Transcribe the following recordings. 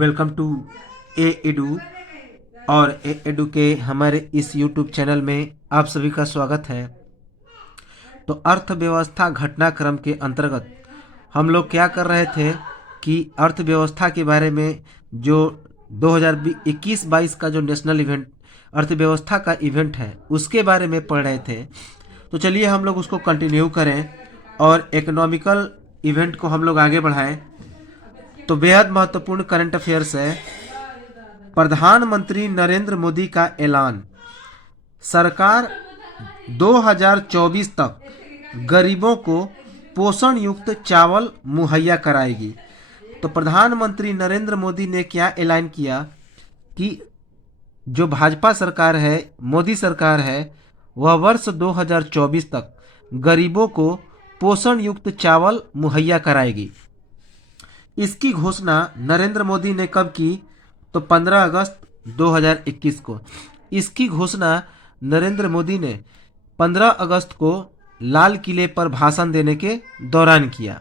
Welcome to A edu. और ए edu के हमारे इस यूट्यूब चैनल में आप सभी का स्वागत है। तो अर्थव्यवस्था घटनाक्रम के अंतर्गत हम लोग क्या कर रहे थे कि अर्थव्यवस्था के बारे में जो 2021-22 का जो नेशनल इवेंट अर्थव्यवस्था का इवेंट है उसके बारे में पढ़ रहे थे। तो चलिए हम लोग उसको कंटिन्यू करें और इकोनॉमिकल इवेंट को हम लोग आगे बढ़ाएं। तो बेहद महत्वपूर्ण करंट अफेयर्स है। प्रधानमंत्री नरेंद्र मोदी का ऐलान, सरकार 2024 तक गरीबों को पोषण युक्त चावल मुहैया कराएगी। तो प्रधानमंत्री नरेंद्र मोदी ने क्या ऐलान किया कि जो भाजपा सरकार है, मोदी सरकार है, वह वर्ष 2024 तक गरीबों को पोषण युक्त चावल मुहैया कराएगी। इसकी घोषणा नरेंद्र मोदी ने कब की? तो 15 अगस्त 2021 को। इसकी घोषणा नरेंद्र मोदी ने 15 अगस्त को लाल किले पर भाषण देने के दौरान किया।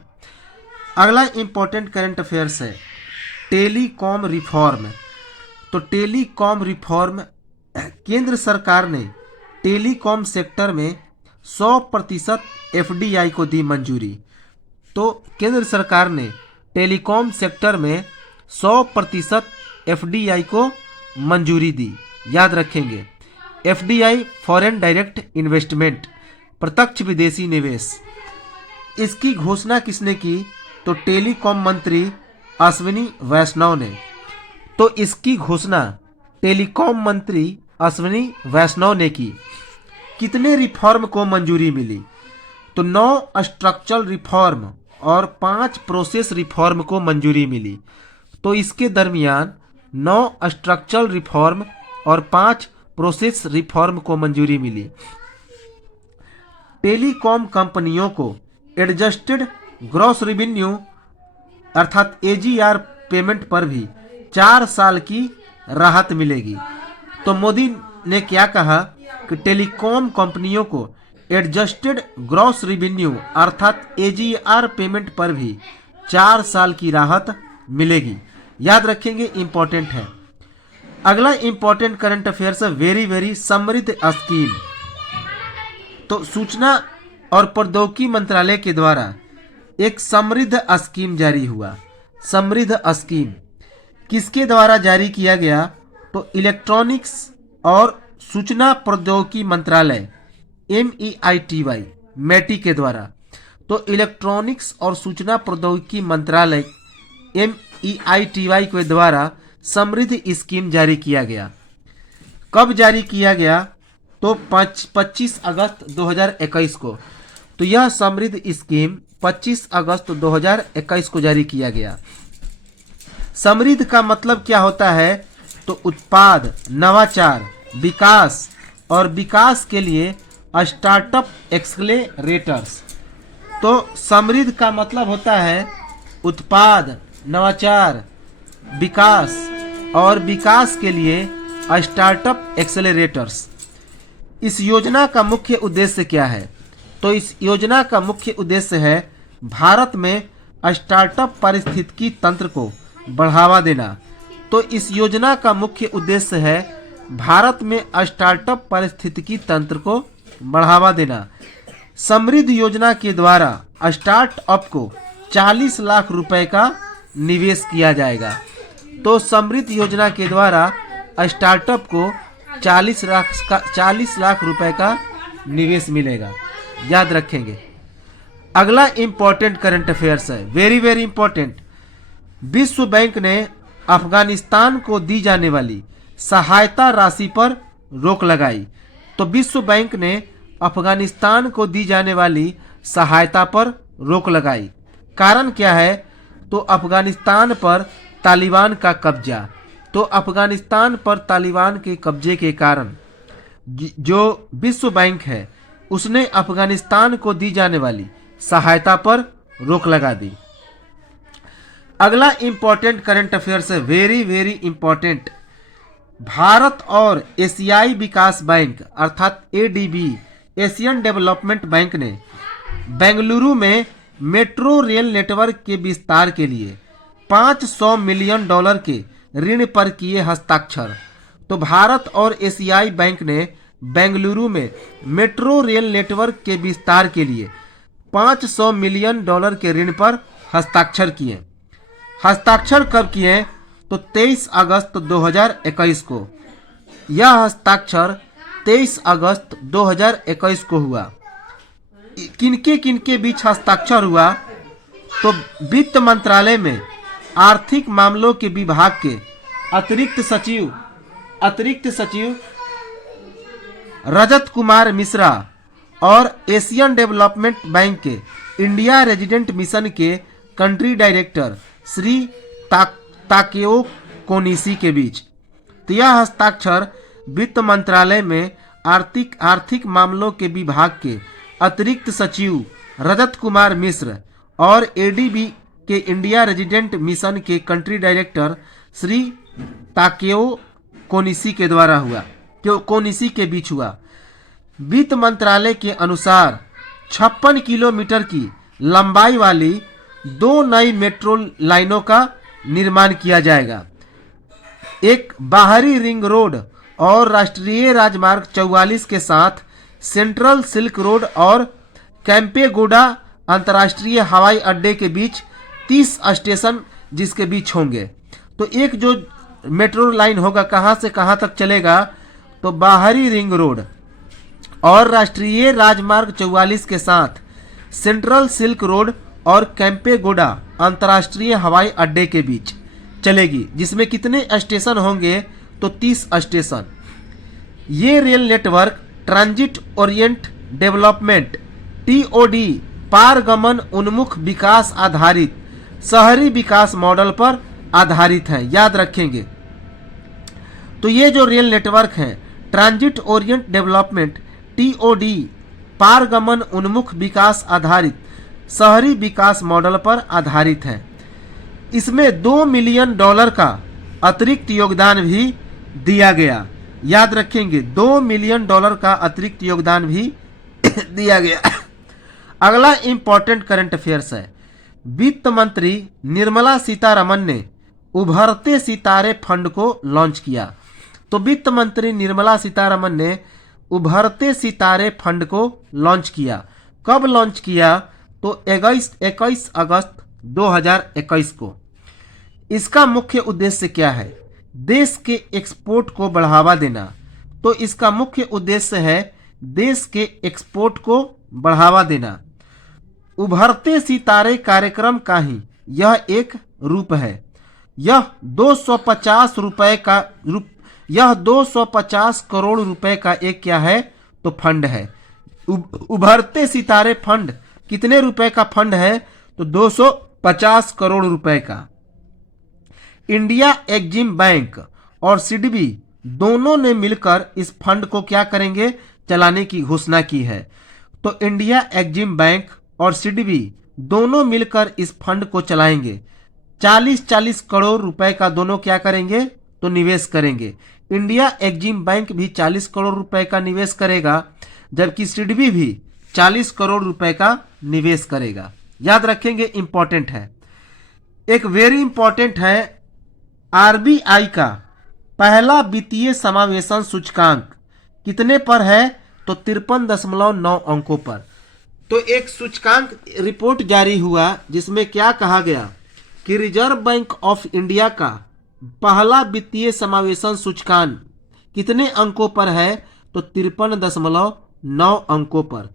अगला इंपॉर्टेंट करंट अफेयर्स है टेलीकॉम रिफॉर्म। तो टेलीकॉम रिफॉर्म, केंद्र सरकार ने टेलीकॉम सेक्टर में 100% एफडीआई को दी मंजूरी। तो केंद्र सरकार ने टेलीकॉम सेक्टर में 100% एफडीआई को मंजूरी दी। याद रखेंगे, एफडीआई फॉरेन डायरेक्ट इन्वेस्टमेंट, प्रत्यक्ष विदेशी निवेश। इसकी घोषणा किसने की? तो टेलीकॉम मंत्री अश्विनी वैष्णव ने। तो इसकी घोषणा टेलीकॉम मंत्री अश्विनी वैष्णव ने की। कितने रिफॉर्म को मंजूरी मिली? तो 9 स्ट्रक्चरल रिफॉर्म और 5 प्रोसेस रिफॉर्म को मंजूरी मिली। तो इसके दरमियान 9 स्ट्रक्चरल रिफॉर्म और 5 प्रोसेस रिफॉर्म को मंजूरी मिली। टेलीकॉम कंपनियों को एडजस्टेड ग्रॉस रेवेन्यू अर्थात एजीआर पेमेंट पर भी 4 साल की राहत मिलेगी। तो मोदी ने क्या कहा कि टेलीकॉम कंपनियों को एडजस्टेड ग्रॉस रेवेन्यू अर्थात एजीआर पेमेंट पर भी 4 साल की राहत मिलेगी। याद रखेंगे, इंपॉर्टेंट है। अगला इंपॉर्टेंट करंट अफेयर्स है वेरी समृद्ध स्कीम। तो सूचना और प्रौद्योगिकी मंत्रालय के द्वारा एक समृद्ध स्कीम जारी हुआ। समृद्ध स्कीम किसके द्वारा जारी किया गया? तो इलेक्ट्रॉनिक्स और सूचना प्रौद्योगिकी मंत्रालय MEITY मैटी के द्वारा। तो इलेक्ट्रॉनिक्स और सूचना प्रौद्योगिकी मंत्रालय MEITY के द्वारा समृद्ध स्कीम जारी किया गया। कब जारी किया गया? तो 25 अगस्त 2021 को। तो यह समृद्ध स्कीम 25 अगस्त 2021 को जारी किया गया। समृद्ध का मतलब क्या होता है? तो उत्पाद, नवाचार, विकास और विकास के लिए स्टार्टअप एक्सेलरेटर्स। तो समृद्ध का मतलब होता है उत्पाद, नवाचार, विकास और विकास के लिए स्टार्टअप एक्सेलरेटर्स। इस योजना का मुख्य उद्देश्य क्या है? तो इस योजना का मुख्य उद्देश्य है भारत में स्टार्टअप पारिस्थितिकी तंत्र को बढ़ावा देना। तो इस योजना का मुख्य उद्देश्य है भारत में स्टार्टअप पारिस्थितिकी तंत्र को बढ़ावा देना। समृद्ध योजना के द्वारा स्टार्टअप को 40 लाख रुपए का निवेश किया जाएगा। तो समृद्ध योजना के द्वारा स्टार्टअप को 40 लाख रुपए का निवेश मिलेगा। याद रखेंगे। अगला इंपॉर्टेंट करंट अफेयर्स है वेरी इंपॉर्टेंट। विश्व बैंक ने अफगानिस्तान को दी जाने वाली सहायता राशि पर रोक लगाई। तो विश्व बैंक ने अफगानिस्तान को दी जाने वाली सहायता पर रोक लगाई। कारण क्या है? तो अफगानिस्तान पर तालिबान का कब्जा। तो अफगानिस्तान पर तालिबान के कब्जे के कारण जो विश्व बैंक है उसने अफगानिस्तान को दी जाने वाली सहायता पर रोक लगा दी। अगला इंपॉर्टेंट करंट अफेयर्स है वेरी इंपॉर्टेंट। भारत और एशियाई विकास बैंक अर्थात ADB एशियन डेवलपमेंट बैंक ने बेंगलुरु में मेट्रो रेल नेटवर्क के विस्तार के लिए $500 मिलियन के ऋण पर किए हस्ताक्षर। तो भारत और एशियाई बैंक ने बेंगलुरु में मेट्रो रेल नेटवर्क के विस्तार के लिए $500 मिलियन के ऋण पर हस्ताक्षर किए। हस्ताक्षर कब किए? तो 23 अगस्त 2021 को। यह हस्ताक्षर 23 अगस्त 2021 को हुआ। किनके बीच हस्ताक्षर हुआ? तो वित्त मंत्रालय में आर्थिक मामलों के विभाग के अतिरिक्त सचिव रजत कुमार मिश्रा और एशियन डेवलपमेंट बैंक के इंडिया रेजिडेंट मिशन के country director Shri Takeo Konishi के बीच। तो यह हस्ताक्षर वित्त मंत्रालय में आर्थिक मामलों के विभाग के अतिरिक्त सचिव रजत कुमार मिश्र और एडीबी के इंडिया रेजिडेंट मिशन के country director Shri Takeo Konishi के द्वारा हुआ, कोनिशी के बीच हुआ। वित्त मंत्रालय के अनुसार 56 किलोमीटर की लंबाई वाली 2 नई मेट्रो लाइनों का निर्माण किया जाएगा। एक बाहरी रिंग रोड और राष्ट्रीय राजमार्ग 44 के साथ सेंट्रल सिल्क रोड और कैंपेगोडा अंतर्राष्ट्रीय हवाई अड्डे के बीच 30 स्टेशन जिसके बीच होंगे। तो एक जो मेट्रो लाइन होगा कहां से कहां तक चलेगा? तो बाहरी रिंग रोड और राष्ट्रीय राजमार्ग 44 के साथ सेंट्रल सिल्क रोड और कैंपेगोडा अंतर्राष्ट्रीय हवाई अड्डे के बीच चलेगी, जिसमें कितने स्टेशन होंगे? तो 30 स्टेशन। ये rail network transit Orient development TOD पारगमन उन्मुख विकास आधारित शहरी विकास मॉडल पर आधारित है। याद रखेंगे। तो ये जो रेल नेटवर्क है ट्रांजिट ओरिएंट डेवलपमेंट TOD पारगमन उन्मुख विकास आधारित शहरी विकास मॉडल पर आधारित है। इसमें $2 मिलियन का अतिरिक्त योगदान भी दिया गया। याद रखेंगे, $2 मिलियन का अतिरिक्त योगदान भी दिया गया। अगला इंपॉर्टेंट करंट अफेयर्स है। वित्त मंत्री निर्मला सीतारमन ने उभरते सितारे फंड को लॉन्च किया। तो वित्त मंत्री निर्मला सीतारमन ने उभरते सितारे फंड को लॉन्च किया। कब लॉन्च किया? तो 21 अगस्त 2021 को। इसका मुख्य उद्देश्य क्या है? देश के एक्सपोर्ट को बढ़ावा देना। तो इसका मुख्य उद्देश्य है देश के एक्सपोर्ट को बढ़ावा देना। उभरते सितारे कार्यक्रम का ही यह एक रूप है। यह 250 करोड़ रुपए का एक क्या है? तो फंड है। उभरते सितारे फंड कितने रुपए का फंड है? तो 250 करोड़ रुपए का। इंडिया एक्जिम बैंक और सिडबी दोनों ने मिलकर इस फंड को क्या करेंगे? चलाने की घोषणा की है। तो इंडिया एक्जिम बैंक और सिडबी दोनों मिलकर इस फंड को चलाएंगे। 40-40 करोड़ रुपए का दोनों क्या करेंगे? तो निवेश करेंगे। इंडिया एक्जिम बैंक भी 40 करोड़ रुपए का निवेश करेगा, जबकि सिडबी भी 40 करोड़ रुपए का निवेश करेगा। याद रखेंगे, इंपॉर्टेंट है। एक वेरी इंपॉर्टेंट है, आरबीआई का पहला वित्तीय समावेशन सूचकांक कितने पर है? तो 53.9 अंकों पर। तो एक सूचकांक रिपोर्ट जारी हुआ जिसमें क्या कहा गया कि रिजर्व बैंक ऑफ इंडिया का पहला वित्तीय समावेशन सूचकांक कितने अंकों पर है? तो 53.9 अंकों पर।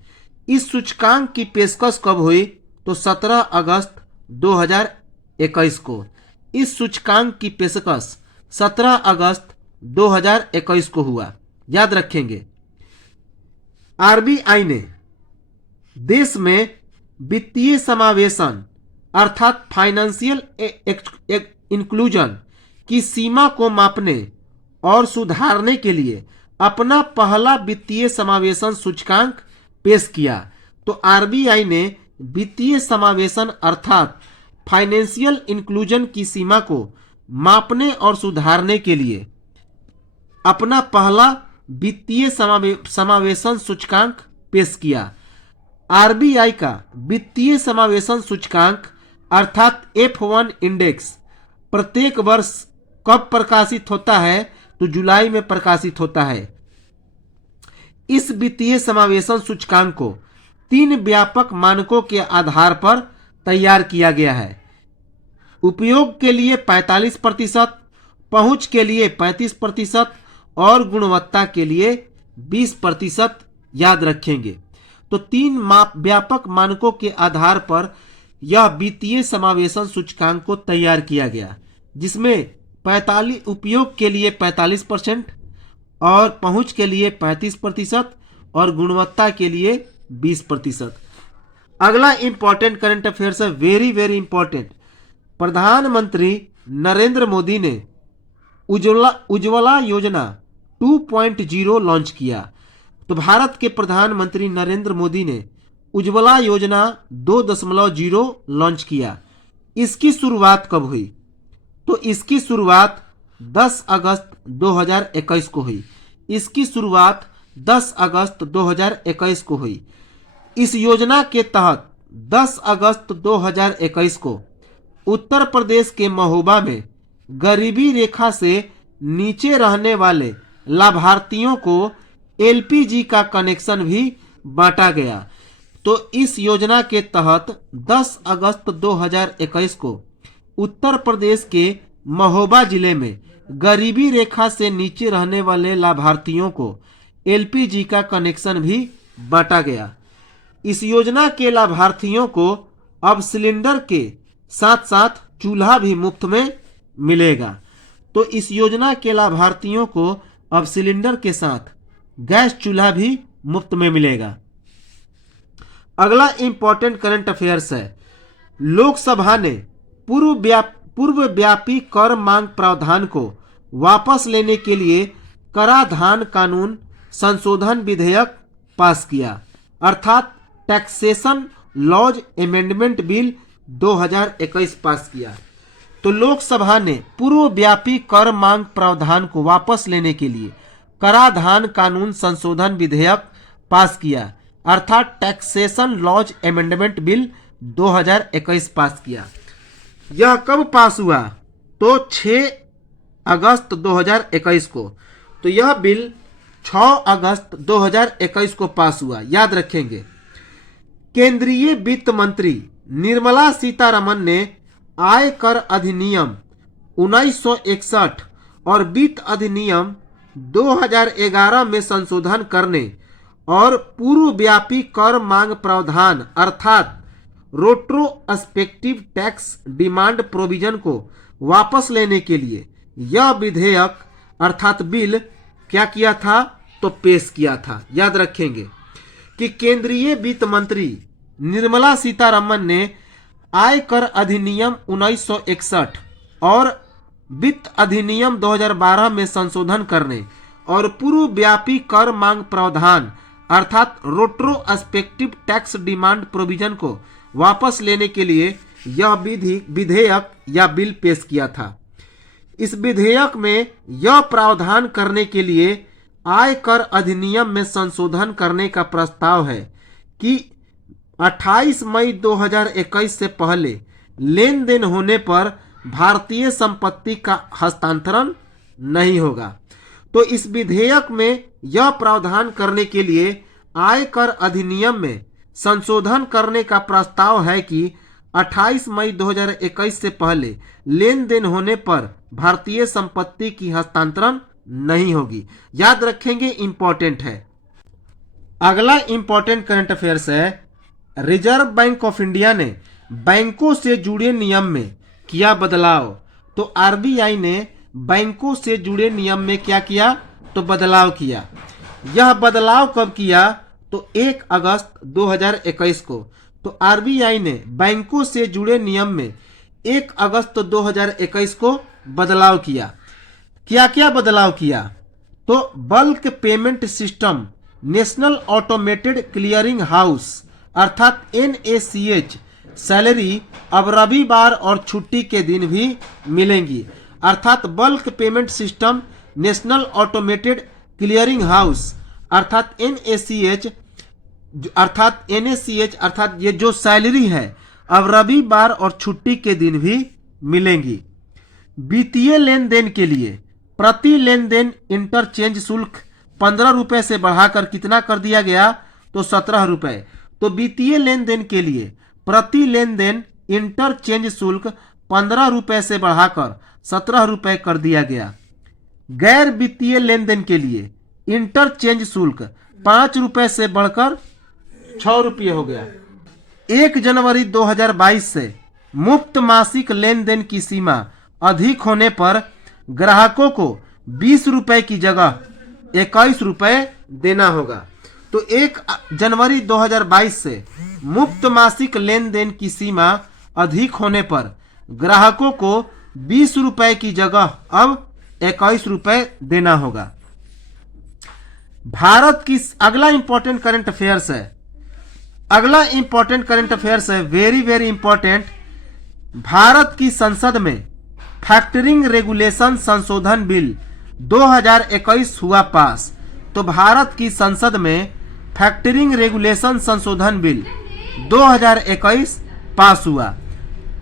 इस सूचकांक की पेशकश कब हुई? तो 17 अगस्त 2021 को। इस सूचकांक की पेशकश 17 अगस्त 2021 को हुआ। याद रखेंगे, आरबीआई ने देश में वित्तीय समावेशन अर्थात फाइनेंशियल इंक्लूजन की सीमा को मापने और सुधारने के लिए अपना पहला वित्तीय समावेशन सूचकांक पेश किया। तो आरबीआई ने वित्तीय समावेशन अर्थात फाइनेंशियल इंक्लूजन की सीमा को मापने और सुधारने के लिए अपना पहला वित्तीय समावेशन सूचकांक पेश किया। आरबीआई का वित्तीय समावेशन सूचकांक अर्थात F1 इंडेक्स प्रत्येक वर्ष कब प्रकाशित होता है? तो जुलाई में प्रकाशित होता है। इस वित्तीय समावेशन सूचकांक को 3 व्यापक मानकों के आधार पर तैयार किया गया है। उपयोग के लिए 45%, पहुंच के लिए 35% और गुणवत्ता के लिए 20% याद रखेंगे। तो 3 व्यापक मानकों के आधार पर यह वित्तीय समावेशन सूचकांक को तैयार किया गया, जिसमें 45 उपयोग के लिए 45% और पहुंच के लिए 35% और गुणवत्ता के लिए 20%। अगला इंपॉर्टेंट करंट अफेयर्स है, वेरी वेरी इंपॉर्टेंट। प्रधानमंत्री नरेंद्र मोदी ने उज्ज्वला योजना 2.0 लॉन्च किया। तो भारत के प्रधानमंत्री नरेंद्र मोदी ने उज्ज्वला योजना 2.0 लॉन्च किया। इसकी शुरुआत कब हुई? तो इसकी शुरुआत 10 अगस्त 2021 को हुई। इसकी शुरुआत 10 अगस्त 2021 को हुई। इस योजना के तहत 10 अगस्त 2021 को उत्तर प्रदेश के महोबा में गरीबी रेखा से नीचे रहने वाले लाभार्थियों को एलपीजी का कनेक्शन भी बांटा गया। तो इस योजना के तहत 10 अगस्त 2021 को उत्तर प्रदेश के महोबा जिले में गरीबी रेखा से नीचे रहने वाले लाभार्थियों को एलपीजी का कनेक्शन भी बांटा गया। इस योजना के लाभार्थियों को अब सिलेंडर के साथ साथ चूल्हा भी मुफ्त में मिलेगा। तो इस योजना के लाभार्थियों को अब सिलेंडर के साथ गैस चूल्हा भी मुफ्त में मिलेगा। अगला इंपॉर्टेंट करंट अफेयर्स है, लोकसभा ने पूर्वव्यापी कर मांग प्रावधान को वापस लेने के लिए कराधान कानून संशोधन विधेयक पास किया, अर्थात टैक्सेशन लॉज अमेंडमेंट बिल 2021 पास किया। तो लोकसभा ने पूर्वव्यापी कर मांग प्रावधान को वापस लेने के लिए कराधान कानून संशोधन विधेयक पास किया, अर्थात टैक्सेशन लॉज अमेंडमेंट बिल 2021 पास किया। यह कब पास हुआ? तो 6 अगस्त 2021 को। तो यह बिल 6 अगस्त 2021 को पास हुआ, याद रखेंगे। केंद्रीय वित्त मंत्री निर्मला सीतारमण ने आयकर अधिनियम 1961 और वित्त अधिनियम 2011 में संशोधन करने और पूर्वव्यापी कर मांग प्रावधान अर्थात रोट्रोस्पेक्टिव टैक्स डिमांड प्रोविजन को वापस लेने के लिए यह विधेयक अर्थात बिल क्या किया था? तो पेश किया था। याद रखेंगे कि केंद्रीय वित्त मंत्री निर्मला सीतारमण ने आयकर अधिनियम 1961 और वित्त अधिनियम 2012 में संशोधन करने और पूर्वव्यापी कर मांग प्रावधान अर्थात रोट्रोस्पेक्टिव टैक्स डिमांड प्रोविजन को वापस लेने के लिए यह विधेयक या बिल पेश किया था। इस विधेयक में यह प्रावधान करने के लिए आयकर अधिनियम में संशोधन करने का प्रस्ताव है कि 28 मई 2021 से पहले लेन देन होने पर भारतीय संपत्ति का हस्तांतरण नहीं होगा। तो इस विधेयक में यह प्रावधान करने के लिए आयकर अधिनियम में संशोधन करने का प्रस्ताव है कि 28 मई 2021 से पहले लेन देन होने पर भारतीय संपत्ति की हस्तांतरण नहीं होगी। याद रखेंगे, इंपॉर्टेंट है। अगला इंपॉर्टेंट करंट अफेयर्स है, रिजर्व बैंक ऑफ इंडिया ने बैंकों से जुड़े नियम में किया बदलाव। तो आरबीआई ने बैंकों से जुड़े नियम में क्या किया? तो बदलाव किया। यह बदलाव कब किया? तो 1 अगस्त 2021 को। तो आरबीआई ने बैंकों से जुड़े नियम में 1 अगस्त 2021 को बदलाव किया। क्या क्या बदलाव किया? तो bulk payment system national automated clearing house अर्थात NACH सैलरी अब रविवार और छुट्टी के दिन भी मिलेंगी, अर्थात bulk payment system national automated clearing house अर्थात NACH अर्थात ये जो सैलरी है अब रविवार और छुट्टी के दिन भी मिलेंगी। वित्तीय लेन देन के लिए प्रति लेन देन इंटरचेंज शुल्क 15 रुपए से बढ़ाकर कितना कर दिया गया, तो 17 रुपए। तो वित्तीय लेन देन के लिए प्रति लेन देन इंटरचेंज शुल्क 15 रुपए से बढ़ाकर 17 रुपए कर दिया गया। गैर वित्तीय लेन देन के लिए इंटरचेंज शुल्क 5 रुपए से बढ़कर 6 रुपये हो गया। 1 जनवरी 2022 से मुफ्त मासिक लेन देन की सीमा अधिक होने पर ग्राहकों को 20 रुपए की जगह 21 रुपए देना होगा। तो 1 जनवरी 2022 से मुफ्त मासिक लेन देन की सीमा अधिक होने पर ग्राहकों को 20 रुपए की जगह अब 21 रुपए देना होगा। भारत की अगला इंपॉर्टेंट करंट अफेयर्स है, अगला इंपॉर्टेंट करंट अफेयर्स है, वेरी वेरी इंपॉर्टेंट। भारत की संसद में फैक्टरिंग रेगुलेशन संशोधन बिल 2021 हुआ पास। तो भारत की संसद में फैक्टरिंग रेगुलेशन संशोधन बिल 2021 पास हुआ।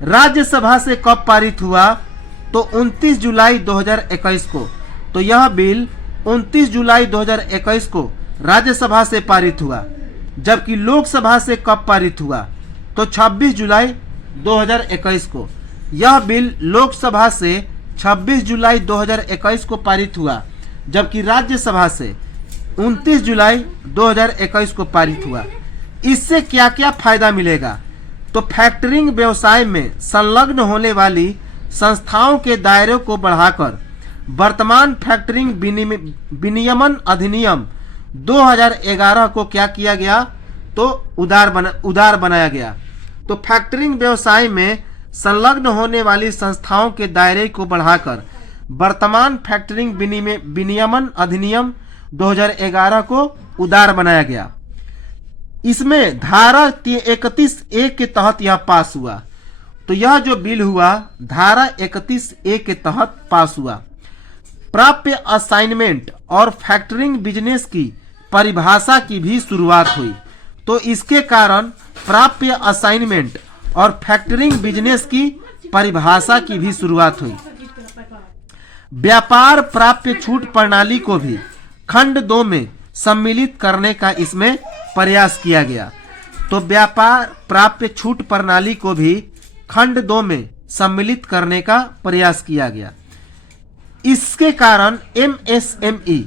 राज्यसभा से कब पारित हुआ, तो 29 जुलाई 2021 को। तो यह बिल 29 जुलाई 2021 को राज्यसभा से पारित हुआ। जबकि लोकसभा से कब पारित हुआ, तो 26 जुलाई 2021 को। यह बिल लोकसभा से 26 जुलाई 2021 को पारित हुआ, जबकि राज्यसभा से 29 जुलाई 2021 को पारित हुआ। इससे क्या क्या फायदा मिलेगा, तो फैक्टरिंग व्यवसाय में संलग्न होने वाली संस्थाओं के दायरे को बढ़ाकर वर्तमान फैक्टरिंग विनियमन अधिनियम 2011 को क्या किया गया, तो उदार बनाया गया। तो फैक्टरिंग व्यवसाय में संलग्न होने वाली संस्थाओं के दायरे को बढ़ाकर वर्तमान फैक्टरिंग विनियमन अधिनियम 2011 को उदार बनाया गया। इसमें धारा 31A के तहत यह पास हुआ। तो यह जो बिल हुआ धारा 31A के तहत पास हुआ। प्राप्य असाइनमेंट और फैक्टरिंग बिजनेस की परिभाषा की भी शुरुआत हुई। तो इसके कारण प्राप्य असाइनमेंट और फैक्टरिंग बिजनेस की परिभाषा की भी शुरुआत हुई। व्यापार प्राप्य छूट प्रणाली को भी खंड 2 में सम्मिलित करने का इसमें प्रयास किया गया। तो व्यापार प्राप्य छूट प्रणाली को भी खंड 2 में सम्मिलित करने का प्रयास किया गया। इसके कारण MSME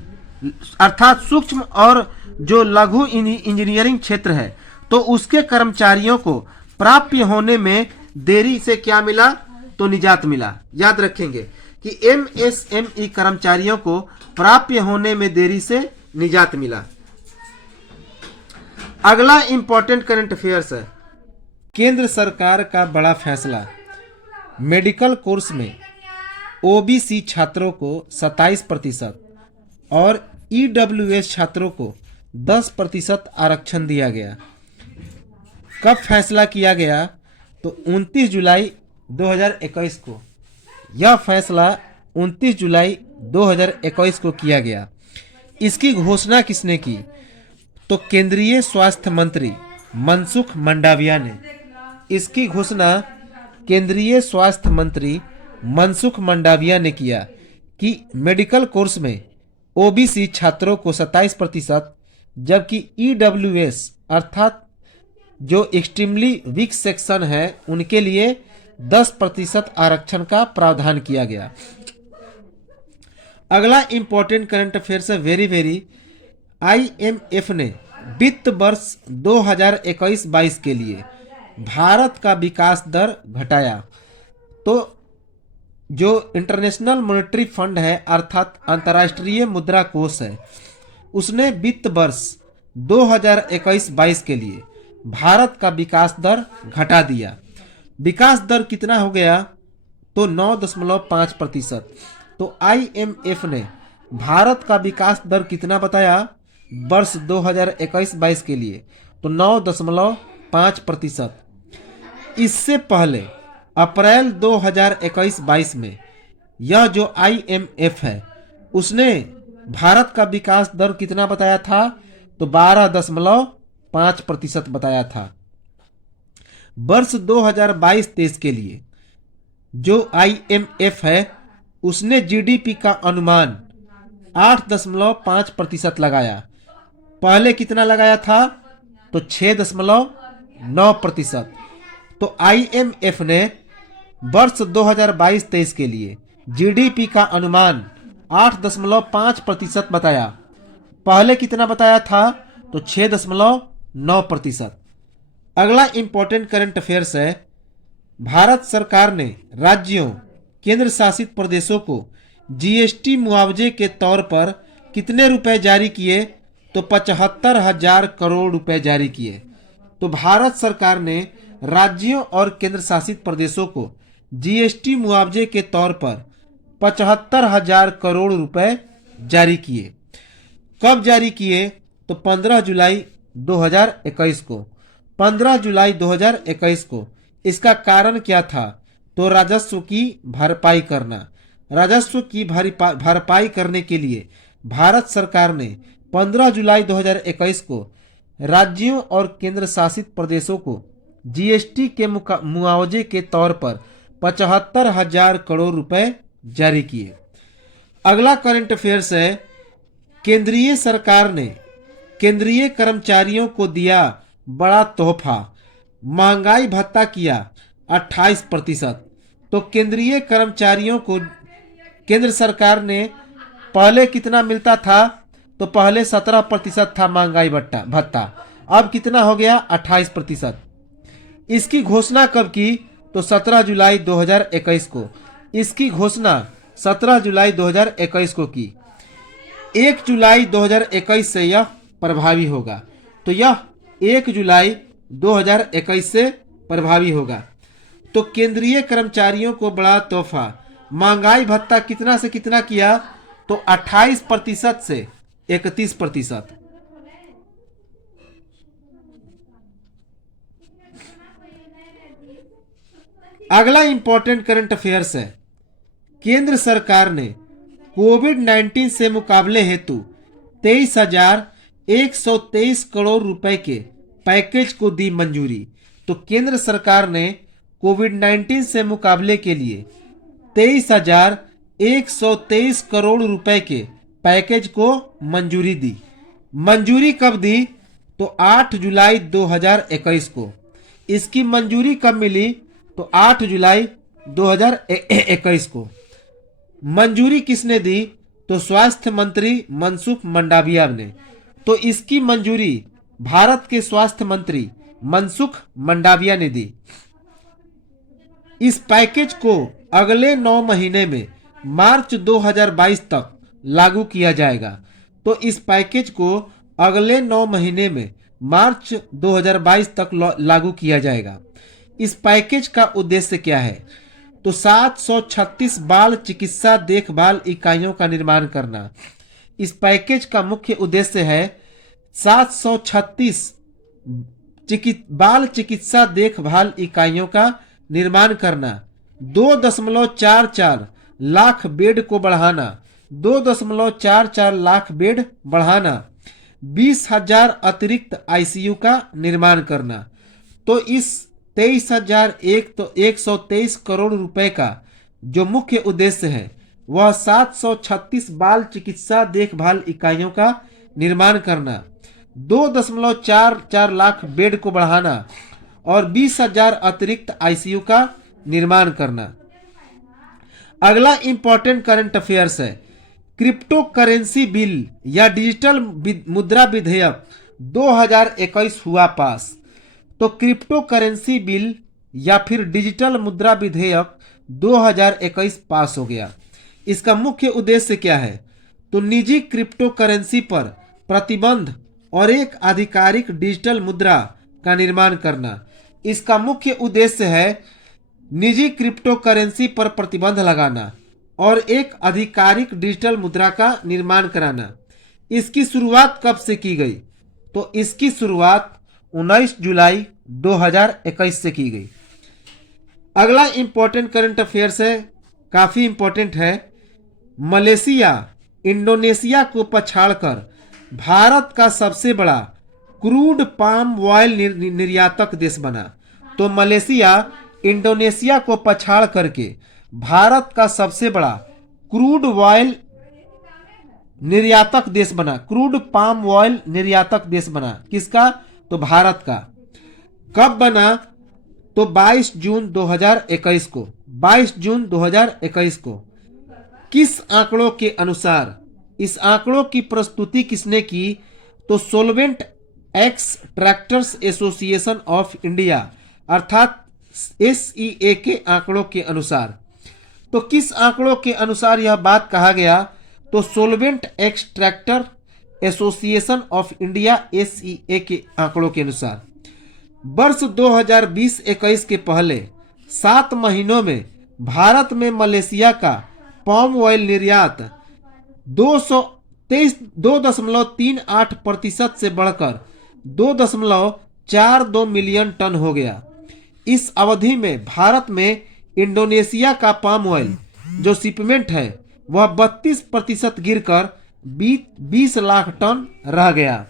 अर्थात सूक्ष्म और जो लघु इंजीनियरिंग क्षेत्र है, तो उसके कर्मचारियों को प्राप्य होने में देरी से क्या मिला, तो निजात मिला। याद रखेंगे कि MSME कर्मचारियों को प्राप्य होने में देरी से निजात मिला। अगला इंपॉर्टेंट करंट अफेयर्स है, केंद्र सरकार का बड़ा फैसला, मेडिकल कोर्स में OBC छात्रों को 27% और EWS छात्रों को 10% आरक्षण दिया गया। कब फैसला किया गया, तो 29 जुलाई 2021 को। यह फैसला 29 जुलाई 2021 को किया गया। इसकी घोषणा किसने की, तो केंद्रीय स्वास्थ्य मंत्री मनसुख मंडाविया ने। इसकी घोषणा केंद्रीय स्वास्थ्य मंत्री मनसुख मंडाविया ने किया कि मेडिकल कोर्स में OBC छात्रों को 27%, जबकि EWS अर्थात जो एक्सट्रीमली वीक सेक्शन है उनके लिए 10% आरक्षण का प्रावधान किया गया। अगला इंपॉर्टेंट करंट अफेयर्स है, वेरी वेरी। IMF ने वित्त वर्ष 2021-22 के लिए भारत का विकास दर घटाया। तो जो इंटरनेशनल मॉनेटरी फंड है अर्थात अंतर्राष्ट्रीय मुद्रा कोष है, उसने वित्त वर्ष 2021-22 के लिए भारत का विकास दर घटा दिया। विकास दर कितना हो गया, तो 9.5%। तो IMF ने भारत का विकास दर कितना बताया वर्ष 2021-22 के लिए, तो 9.5%। इससे पहले अप्रैल 2021-22 में यह जो IMF है उसने भारत का विकास दर कितना बताया था, तो 12.5% बताया था। वर्ष 2022-23 के लिए जो IMF है उसने जीडीपी का अनुमान 8.5% लगाया। पहले कितना लगाया था? तो 6.9%। तो IMF ने वर्ष 2022-23 के लिए जीडीपी का अनुमान 8.5% बताया। पहले कितना बताया था? तो 6.9%। अगला इंपॉर्टेंट करंट अफेयर्स है, भारत सरकार ने राज्यों, केंद्र शासित प्रदेशों को जीएसटी मुआवजे के तौर पर कितने रुपए जारी किए? तो 75,000 करोड़ रुपए जारी किए। तो भारत सरकार ने राज्यों और केंद्र शासित प्रदेशों को जीएसटी मुआवजे के तौर पर 75,000 करोड़ रुपए जारी किए। कब जारी किए? तो 15 जुलाई 2021 को। 15 जुलाई 2021 को। इसका कारण क्या था? तो राजस्व की भरपाई करना। राजस्व की भरपाई करने के लिए भारत सरकार ने 15 जुलाई 2021 को राज्यों और केंद्र शासित प्रदेशों को जीएसटी के मुआवजे के तौर पर 75,000 करोड़ रुपए जारी किए। अगला करंट अफेयर्स है, केंद्रीय सरकार ने केंद्रीय कर्मचारियों को दिया बड़ा तोहफा, महंगाई भत्ता किया 28%। तो केंद्रीय कर्मचारियों को केंद्र सरकार ने पहले कितना मिलता था? तो पहले 17% था महंगाई भत्ता, अब कितना हो गया? 28%। इसकी घोषणा कब की? तो 17 जुलाई 2021 को। इसकी घोषणा 17 जुलाई 2021 को की। 1 जुलाई 2021 से यह प्रभावी होगा। तो यह 1 जुलाई 2021 से प्रभावी होगा। तो केंद्रीय कर्मचारियों को बड़ा तोहफा, महंगाई भत्ता कितना से कितना किया? तो 28% से 31%। अगला इंपॉर्टेंट करंट अफेयर्स है, केंद्र सरकार ने कोविड-19 से मुकाबले हेतु 23,123 करोड़ रुपए के पैकेज को दी मंजूरी। तो केंद्र सरकार ने कोविड-19 से मुकाबले के लिए 23,123 करोड़ रुपए के पैकेज को मंजूरी दी। मंजूरी कब दी? तो 8 जुलाई 2021 को। इसकी मंजूरी कब मिली? तो 8 जुलाई 2021 को। मंजूरी किसने दी? तो स्वास्थ्य मंत्री मनसुख मंडाविया ने। तो इसकी मंजूरी भारत के स्वास्थ्य मंत्री मनसुख मंडाविया ने दी। इस पैकेज को अगले 9 महीने में मार्च 2022 तक लागू किया जाएगा। तो इस पैकेज को अगले 9 महीने में मार्च 2022 तक लागू किया जाएगा। इस पैकेज का उद्देश्य क्या है? तो 736 बाल चिकित्सा देखभाल इकाइयों का निर्माण करना। इस पैकेज का मुख्य उद्देश्य है 736 बाल चिकित्सा देखभाल इकाइयों का निर्माण करना, 2.44 लाख बेड को बढ़ाना, 2.44 लाख बेड बढ़ाना, 20,000 अतिरिक्त आईसीयू का निर्माण करना। तो इस 23,123 करोड़ रुपए का जो मुख्य उद्देश्य है वह 736 बाल चिकित्सा देखभाल इकाइयों का निर्माण करना, 2.44 लाख बेड को बढ़ाना और 20,000 अतिरिक्त आईसीयू का निर्माण करना। अगला इंपॉर्टेंट करंट अफेयर्स है, क्रिप्टो करेंसी बिल या डिजिटल मुद्रा विधेयक 2021 हुआ पास। तो क्रिप्टो करेंसी बिल या फिर डिजिटल मुद्रा विधेयक 2021 पास हो गया। इसका मुख्य उद्देश्य क्या है? तो निजी क्रिप्टो करेंसी पर प्रतिबंध और एक आधिकारिक डिजिटल मुद्रा का निर्माण करना। इसका मुख्य उद्देश्य है निजी क्रिप्टो करेंसी पर प्रतिबंध लगाना और एक आधिकारिक डिजिटल मुद्रा का निर्माण कराना। इसकी शुरुआत कब से की गई? तो इसकी शुरुआत 19 जुलाई 2021 से की गई। अगला इंपॉर्टेंट करंट अफेयर्स है, काफी इंपॉर्टेंट है, मलेशिया इंडोनेशिया को पछाड़कर भारत का सबसे बड़ा क्रूड पाम ऑयल निर्यातक देश बना। तो मलेशिया इंडोनेशिया को पछाड़ करके भारत का सबसे बड़ा क्रूड ऑयल निर्यातक देश बना। क्रूड पाम ऑयल निर्यातक देश बना। किसका? तो भारत का। कब बना? तो 22 जून 2021 को। 22 जून 2021 को। किस आंकड़ों के अनुसार? इस आंकड़ों की प्रस्तुति किसने की? तो solvent extractors association of India अर्थात SEA के आंकड़ों के अनुसार। तो किस आंकड़ों के अनुसार यह बात कहा गया? तो solvent extractor association of India SEA के आंकड़ों के अनुसार वर्ष 2020-21 के पहले 7 महीनों में भारत में मलेशिया का पाम ऑयल निर्यात 2.38% से बढ़कर 2.42 मिलियन टन हो गया। इस अवधि में भारत में इंडोनेशिया का पाम ऑयल जो शिपमेंट है वह 32% गिरकर 20 लाख टन रह गया।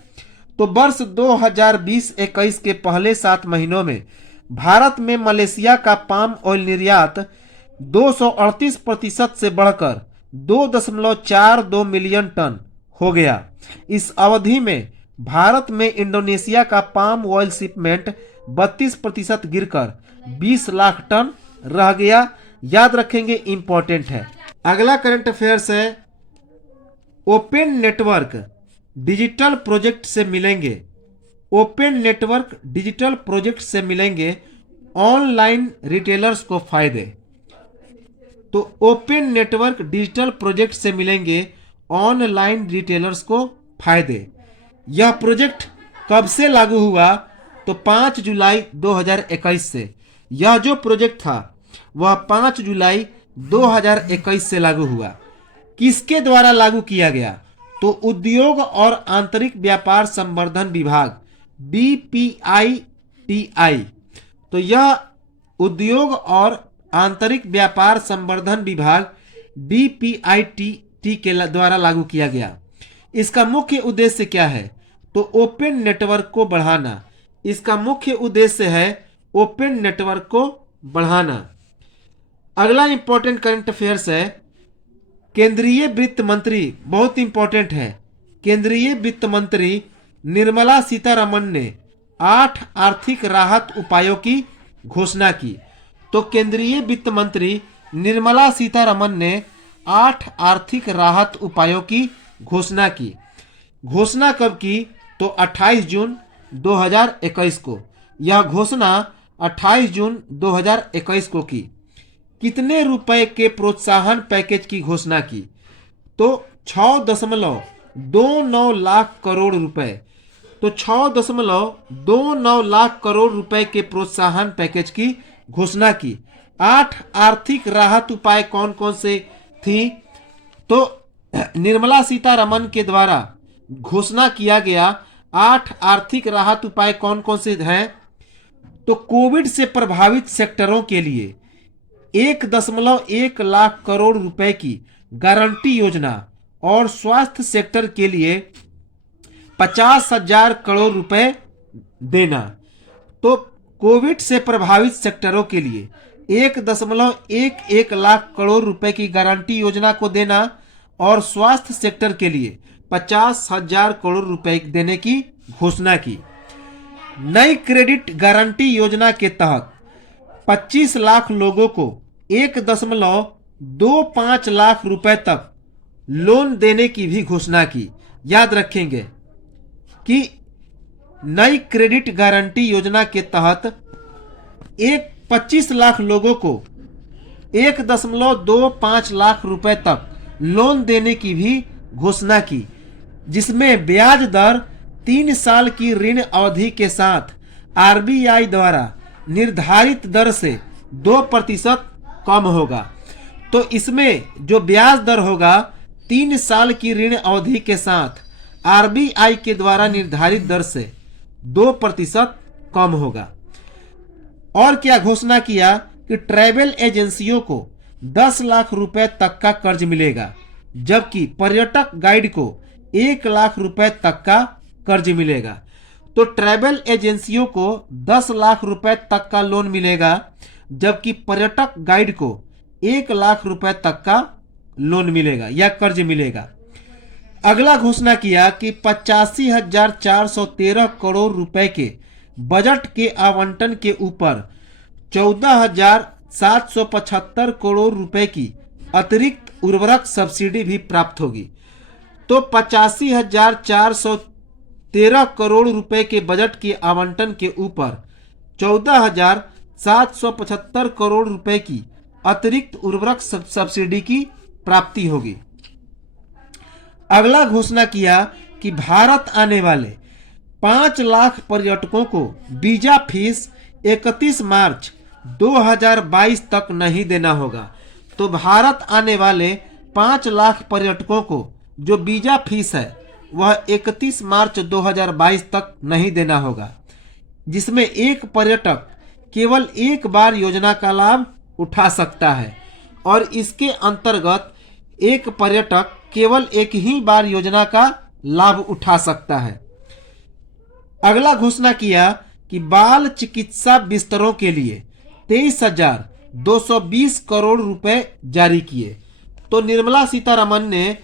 तो वर्ष 2020-21 के पहले 7 महीनों में भारत में मलेशिया का पाम ऑयल निर्यात 238% से बढ़कर 2.42 मिलियन टन हो गया। इस अवधि में भारत में इंडोनेशिया का पाम ऑयल शिपमेंट 32% गिरकर 20 लाख टन रह गया। याद रखेंगे, इंपॉर्टेंट है। अगला करंट अफेयर्स है, ओपन नेटवर्क डिजिटल प्रोजेक्ट से मिलेंगे। ओपन नेटवर्क डिजिटल प्रोजेक्ट से मिलेंगे ऑनलाइन रिटेलर्स को फायदे। तो ओपन नेटवर्क डिजिटल प्रोजेक्ट से मिलेंगे ऑनलाइन रिटेलर्स को फायदे। यह प्रोजेक्ट कब से लागू हुआ? तो 5 जुलाई 2021 से। यह जो प्रोजेक्ट था वह 5 जुलाई 2021 से लागू हुआ। किसके द्वारा लागू किया गया? तो उद्योग और आंतरिक व्यापार संवर्धन विभाग DPITI। तो यह उद्योग और आंतरिक व्यापार संवर्धन विभाग DPITT के द्वारा लागू किया गया। इसका मुख्य उद्देश्य क्या है? तो ओपन नेटवर्क को बढ़ाना। इसका मुख्य उद्देश्य है ओपन नेटवर्क को बढ़ाना। अगला इंपॉर्टेंट करंट अफेयर्स है, केंद्रीय वित्त मंत्री, बहुत इंपॉर्टेंट है। केंद्रीय वित्त मंत्री निर्मला सीतारमण ने 8 आर्थिक राहत उपायों की घोषणा की। तो केंद्रीय वित्त मंत्री निर्मला सीतारमण ने 8 आर्थिक राहत उपायों की घोषणा की। घोषणा कब की? तो 28 जून 2021 को। यह घोषणा 28 जून 2021 को की। कितने रुपए के प्रोत्साहन पैकेज की घोषणा की? तो 6.29 लाख करोड़ रुपए। तो 6.29 लाख करोड़ रुपए के प्रोत्साहन पैकेज की घोषणा की। 8 आर्थिक राहत उपाय कौन कौन से थी? तो निर्मला सीतारमण के द्वारा घोषणा किया गया 8 आर्थिक राहत उपाय कौन कौन से हैं? तो कोविड से प्रभावित सेक्टरों के लिए 1.1 लाख करोड़ रुपए की गारंटी योजना और स्वास्थ्य सेक्टर के लिए 50,000 करोड़ रुपए देना। तो कोविड से प्रभावित सेक्टरों के लिए 1.11 लाख करोड़ रुपए की गारंटी योजना को देना और स्वास्थ्य सेक्टर के लिए 50,000 करोड़ रुपए देने की घोषणा की। नई क्रेडिट गारंटी योजना के तहत 25 लाख लोगों को 1.25 लाख रुपए तक लोन देने की भी घोषणा की। याद रखेंगे कि नई क्रेडिट गारंटी योजना के तहत 25 लाख लोगों को 1.25 लाख रुपए तक लोन देने की भी घोषणा की, जिसमें ब्याज दर 3 साल की ऋण अवधि के साथ RBI द्वारा निर्धारित दर से 2% कम होगा। तो इसमें जो ब्याज दर होगा 3 साल की ऋण अवधि के साथ RBI के द्वारा निर्धारित दर से 2% कम होगा। और क्या घोषणा किया कि ट्रैवल एजेंसियों को 10 लाख रुपए तक का कर्ज मिलेगा, जबकि पर्यटक गाइड को 1 लाख रुपए तक का कर्ज मिलेगा। तो ट्रैवल एजेंसियों को 10 लाख रुपए तक का लोन मिलेगा जबकि पर्यटक गाइड को 1 लाख रुपए तक का लोन मिलेगा या कर्ज मिलेगा। अगला घोषणा किया कि 85,413 करोड़ रुपए के बजट के आवंटन के ऊपर 14,775 करोड़ रुपए की अतिरिक्त उर्वरक सब्सिडी भी प्राप्त होगी। तो 85,413 करोड़ रुपए के बजट के आवंटन के ऊपर 14,775 करोड़ रुपए की अतिरिक्त उर्वरक सब्सिडी की प्राप्ति होगी। अगला घोषणा किया कि भारत आने वाले 5 लाख पर्यटकों को वीजा फीस 31 मार्च 2022 तक नहीं देना होगा। तो भारत आने वाले 5 लाख पर्यटकों को जो वीजा फीस है वह 31 मार्च 2022 तक नहीं देना होगा, जिसमें एक पर्यटक केवल एक बार योजना का लाभ उठा सकता है और इसके अंतर्गत एक पर्यटक केवल एक ही बार योजना का लाभ उठा सकता है। अगला घोषणा किया कि बाल चिकित्सा बिस्तरों के लिए 23,220 करोड़ रुपए जारी किए। तो निर्मला सीतारमन ने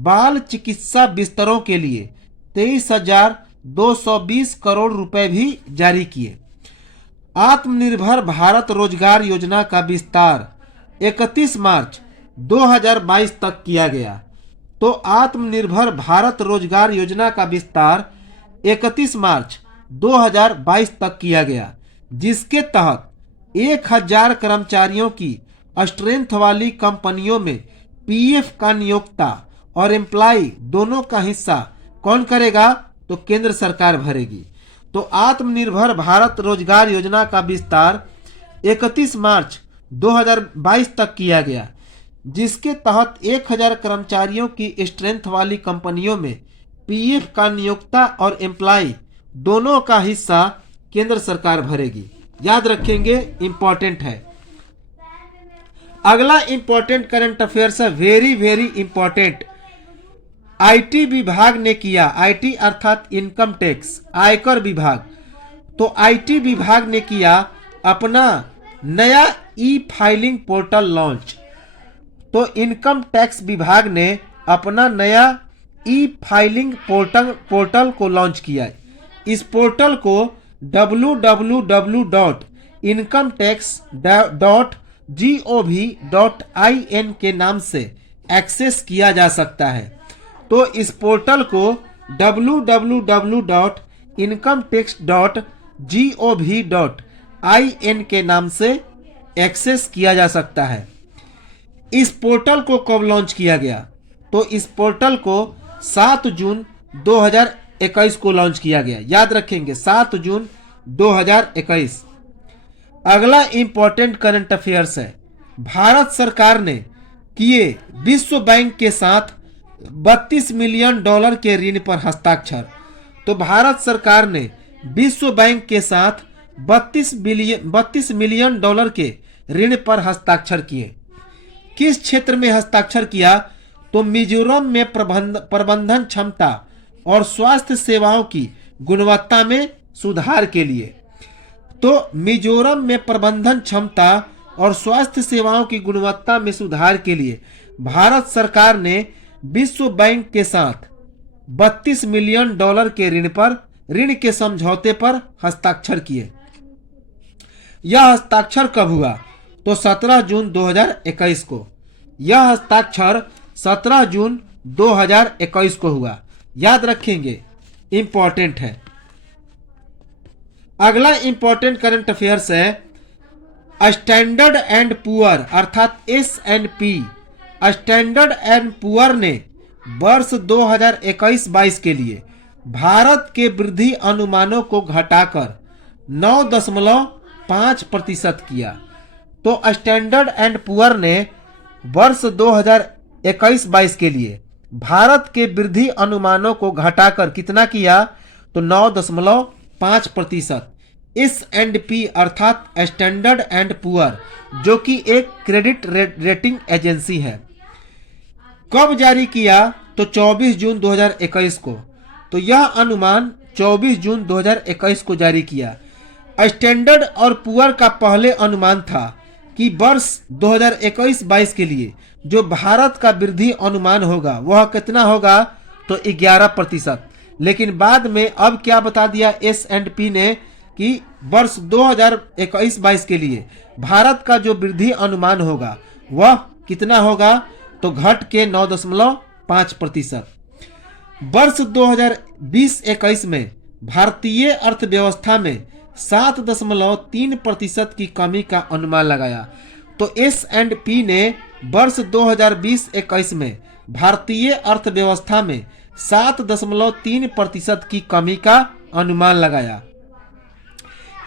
बाल चिकित्सा बिस्तरों के लिए 23,220 करोड़ रुपए भी जारी किए। आत्मनिर्भर भारत रोजगार योजना का विस्तार 31 मार्च 2022 तक किया गया। तो आत्मनिर्भर भारत रोजगार योजना का विस्तार 31 मार्च 2022 तक किया गया, जिसके तहत 1,000 कर्मचारियों की स्ट्रेंथ वाली कंपनियों में पीएफ का नियोक्ता और एम्प्लॉय दोनों का हिस्सा कौन करेगा? तो केंद्र सरकार भरेगी। तो आत्मनिर्भर भारत रोजगार योजना का विस्तार 31 मार्च 2022 तक किया गया, जिसके तहत 1,000 कर्मचारियों की स्ट्रेंथ वाली कंपनियों में पीएफ का नियोक्ता और एम्प्लॉय दोनों का हिस्सा केंद्र सरकार भरेगी। याद रखेंगे, इंपॉर्टेंट है। अगला इंपॉर्टेंट करंट अफेयर्स है, वेरी वेरी इंपॉर्टेंट। आईटी विभाग ने किया, आईटी अर्थात इनकम टैक्स, आयकर विभाग। तो आईटी विभाग ने किया अपना नया ई फाइलिंग पोर्टल लॉन्च। तो इनकम टैक्स विभाग ने अपना नया ई फाइलिंग पोर्टल को लॉन्च किया। इस पोर्टल को www.incometax.gov.in के नाम से एक्सेस किया जा सकता है। तो इस पोर्टल को www.incometax.gov.in के नाम से एक्सेस किया जा सकता है। इस पोर्टल को कब लॉन्च किया गया? तो इस पोर्टल को 7 जून 2021 को लॉन्च किया गया। याद रखेंगे, 7 जून 2021। अगला इंपॉर्टेंट करंट अफेयर्स है, भारत सरकार ने किए विश्व बैंक के साथ $32 मिलियन के ऋण पर हस्ताक्षर। तो भारत सरकार ने विश्व बैंक के साथ 32 मिलियन डॉलर के ऋण पर हस्ताक्षर किए। किस क्षेत्र में हस्ताक्षर किया? तो मिजोरम में प्रबंधन क्षमता और स्वास्थ्य सेवाओं की गुणवत्ता में सुधार के लिए। तो मिजोरम में प्रबंधन क्षमता और स्वास्थ्य सेवाओं की गुणवत्ता में सुधार के लिए भारत सरकार ने विश्व बैंक के साथ $32 मिलियन के ऋण के समझौते पर हस्ताक्षर किए। यह हस्ताक्षर कब हुआ? तो 17 जून 2021 को। यह हस्ताक्षर 17 जून 2021 को हुआ। याद रखेंगे, इंपॉर्टेंट है। अगला इंपॉर्टेंट करंट अफेयर्स है, स्टैंडर्ड एंड पुअर अर्थात S&P, स्टैंडर्ड एंड पुअर ने वर्ष 2021-22 के लिए भारत के वृद्धि अनुमानों को घटाकर 9.5% किया। तो स्टैंडर्ड एंड पुअर ने वर्ष 2021-22 के लिए भारत के वृद्धि अनुमानों को घटाकर कितना किया? तो 9.5%। S&P अर्थात स्टैंडर्ड एंड पुअर, जो कि एक क्रेडिट रेटिंग एजेंसी है। कब जारी किया? तो 24 जून 2021 को। तो यह अनुमान 24 जून 2021 को जारी किया। स्टैंडर्ड और पुअर का पहले अनुमान था कि वर्ष 2021-22 के लिए जो भारत का वृद्धि अनुमान होगा वह कितना होगा, तो 11%। लेकिन बाद में अब क्या बता दिया S&P ने कि वर्ष 2021-22 के लिए भारत का जो वृद्धि अनुमान होगा वह कितना होगा, तो घट के 9.5%। वर्ष 2020-21 में भारतीय अर्थव्यवस्था में 7.3% की कमी का अनुमान लगाया। तो S&P ने वर्ष 2020-21 में भारतीय अर्थव्यवस्था में 7.3% की कमी का अनुमान लगाया।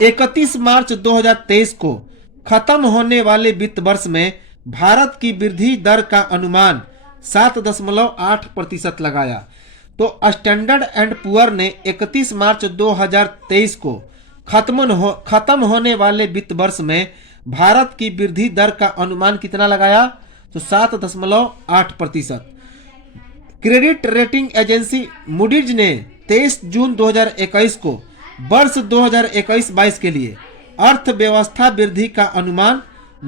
31 मार्च 2023 को खत्म होने वाले वित्त वर्ष में भारत की वृद्धि दर का अनुमान 7.8% लगाया। तो स्टैंडर्ड एंड पुअर ने 31 मार्च 2023 को खत्म होने वाले वित्त वर्ष में भारत की वृद्धि दर का अनुमान कितना लगाया, तो 7.8%। क्रेडिट रेटिंग एजेंसी मूडीज ने 23 जून 2021 को वर्ष 2021-22 के लिए अर्थव्यवस्था वृद्धि का अनुमान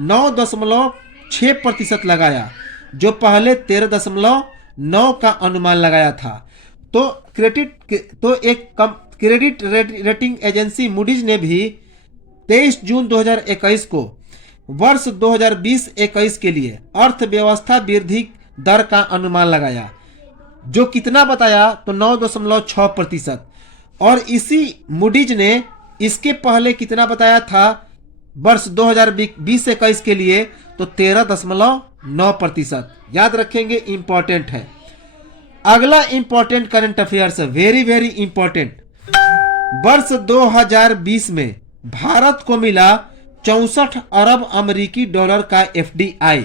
9.6% लगाया, जो पहले 13.9 का अनुमान लगाया था। तो क्रेडिट रेटिंग एजेंसी मूडीज ने भी 23 जून 2021 को वर्ष 2020-21 के लिए अर्थव्यवस्था वृद्धि दर का अनुमान लगाया, जो कितना बताया, तो 9.6%। और इसी मूडीज ने इसके पहले कितना बताया था वर्ष 2020-21 के लिए, तो 13.9%। याद रखेंगे, इंपॉर्टेंट है। अगला इंपॉर्टेंट करंट अफेयर्स है, वेरी वेरी इंपॉर्टेंट। वर्ष 2020 में भारत को मिला 64 अरब अमेरिकी डॉलर का FDI।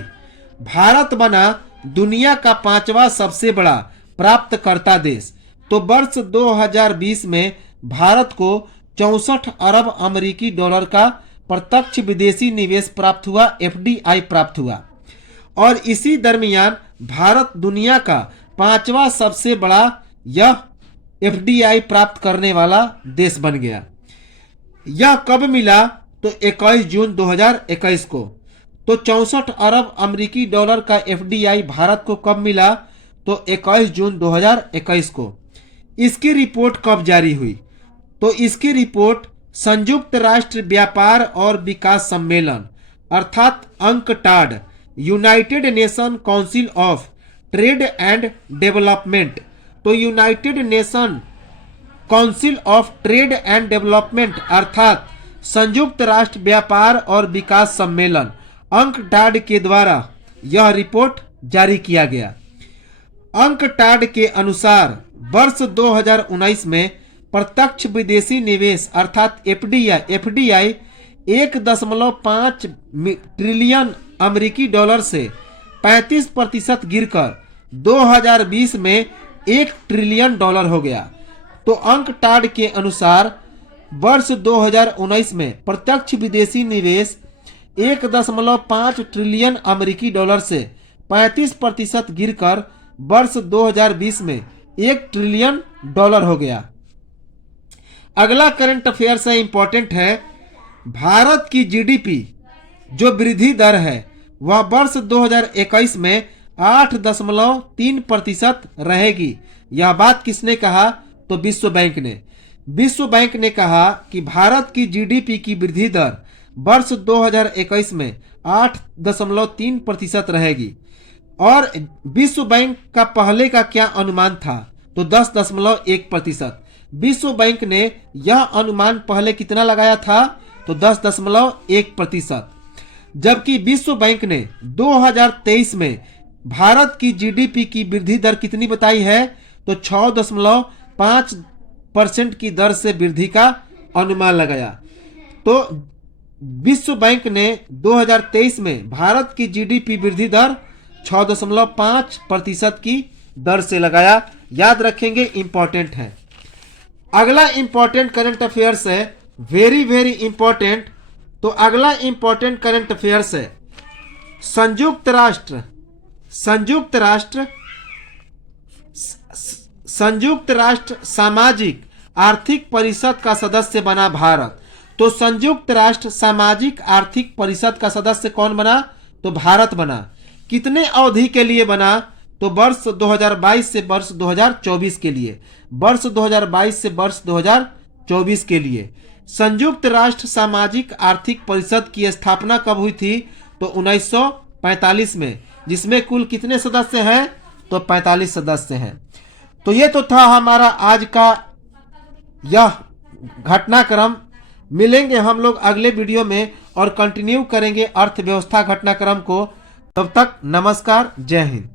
भारत बना दुनिया का 5वां सबसे बड़ा प्राप्तकर्ता देश। तो वर्ष 2020 में भारत को 64 अरब अमेरिकी डॉलर का प्रत्यक्ष विदेशी निवेश प्राप्त हुआ, FDI प्राप्त हुआ। और इसी दरमियान भारत दुनिया का 5वां सबसे बड़ा यह FDI प्राप्त करने वाला देश बन गया। यह कब मिला, तो 21 जून 2021 को। तो 64 अरब अमेरिकी डॉलर का FDI भारत को कब मिला, तो 21 जून 2021 को। इसकी रिपोर्ट कब जारी हुई, तो इसकी रिपोर्ट संयुक्त राष्ट्र व्यापार और विकास सम्मेलन अर्थात UNCTAD, United Nation council of trade and development. तो United Nation council of trade and development अर्थात संयुक्त राष्ट्र व्यापार और विकास सम्मेलन UNCTAD के द्वारा यह रिपोर्ट जारी किया गया। UNCTAD के अनुसार वर्ष 2019 में प्रत्यक्ष विदेशी निवेश अर्थात FDI 1.5 ट्रिलियन अमेरिकी डॉलर से 35% गिरकर 2020 में 1 ट्रिलियन डॉलर हो गया। तो UNCTAD के अनुसार वर्ष 2019 में प्रत्यक्ष विदेशी निवेश 1.5 ट्रिलियन अमेरिकी डॉलर से 35% गिरकर वर्ष 2020 में 1 ट्रिलियन डॉलर हो गया। अगला करंट अफेयर से इंपॉर्टेंट है, भारत की GDP जो वृद्धि दर है वह वर्ष 2021 में 8.3% रहेगी। यह बात किसने कहा, तो विश्व बैंक ने। विश्व बैंक ने कहा कि भारत की GDP की वृद्धि दर वर्ष 2021 में 8.3% रहेगी। और विश्व बैंक का पहले का क्या अनुमान था, तो 10.1%। विश्व बैंक ने यह अनुमान पहले कितना लगाया था, तो 10.1%। जबकि विश्व बैंक ने 2023 में भारत की GDP की वृद्धि दर कितनी बताई है, तो 6.5% की दर से वृद्धि का अनुमान लगाया। तो विश्व बैंक ने 2023 में भारत की GDP वृद्धि दर 6.5% की दर से लगाया। याद रखेंगे, इंपॉर्टेंट है। अगला इंपॉर्टेंट करंट अफेयर्स है, वेरी वेरी इंपॉर्टेंट। तो अगला इंपॉर्टेंट करंट अफेयर्स है, संयुक्त राष्ट्र सामाजिक आर्थिक परिषद का सदस्य बना भारत। तो संयुक्त राष्ट्र सामाजिक आर्थिक परिषद का सदस्य कौन बना? तो भारत बना। कितने अवधि के लिए बना? तो वर्ष 2022 से वर्ष 2024 के लिए। वर्ष 2022 से वर्ष 2024 के लिए। संयुक्त राष्ट्र सामाजिक आर्थिक परिषद की स्थापना कब हुई थी? तो 1945 में, जिसमें कुल कितने सदस्य हैं? तो 45 सदस्य हैं। तो ये तो था हमारा आज का यह घटनाक्रम। मिलेंगे हम लोग अगले वीडियो में और कंटिन्यू करेंगे अर्थव्यवस्था घटनाक्रम को। तब तक नमस्कार, जय हिंद।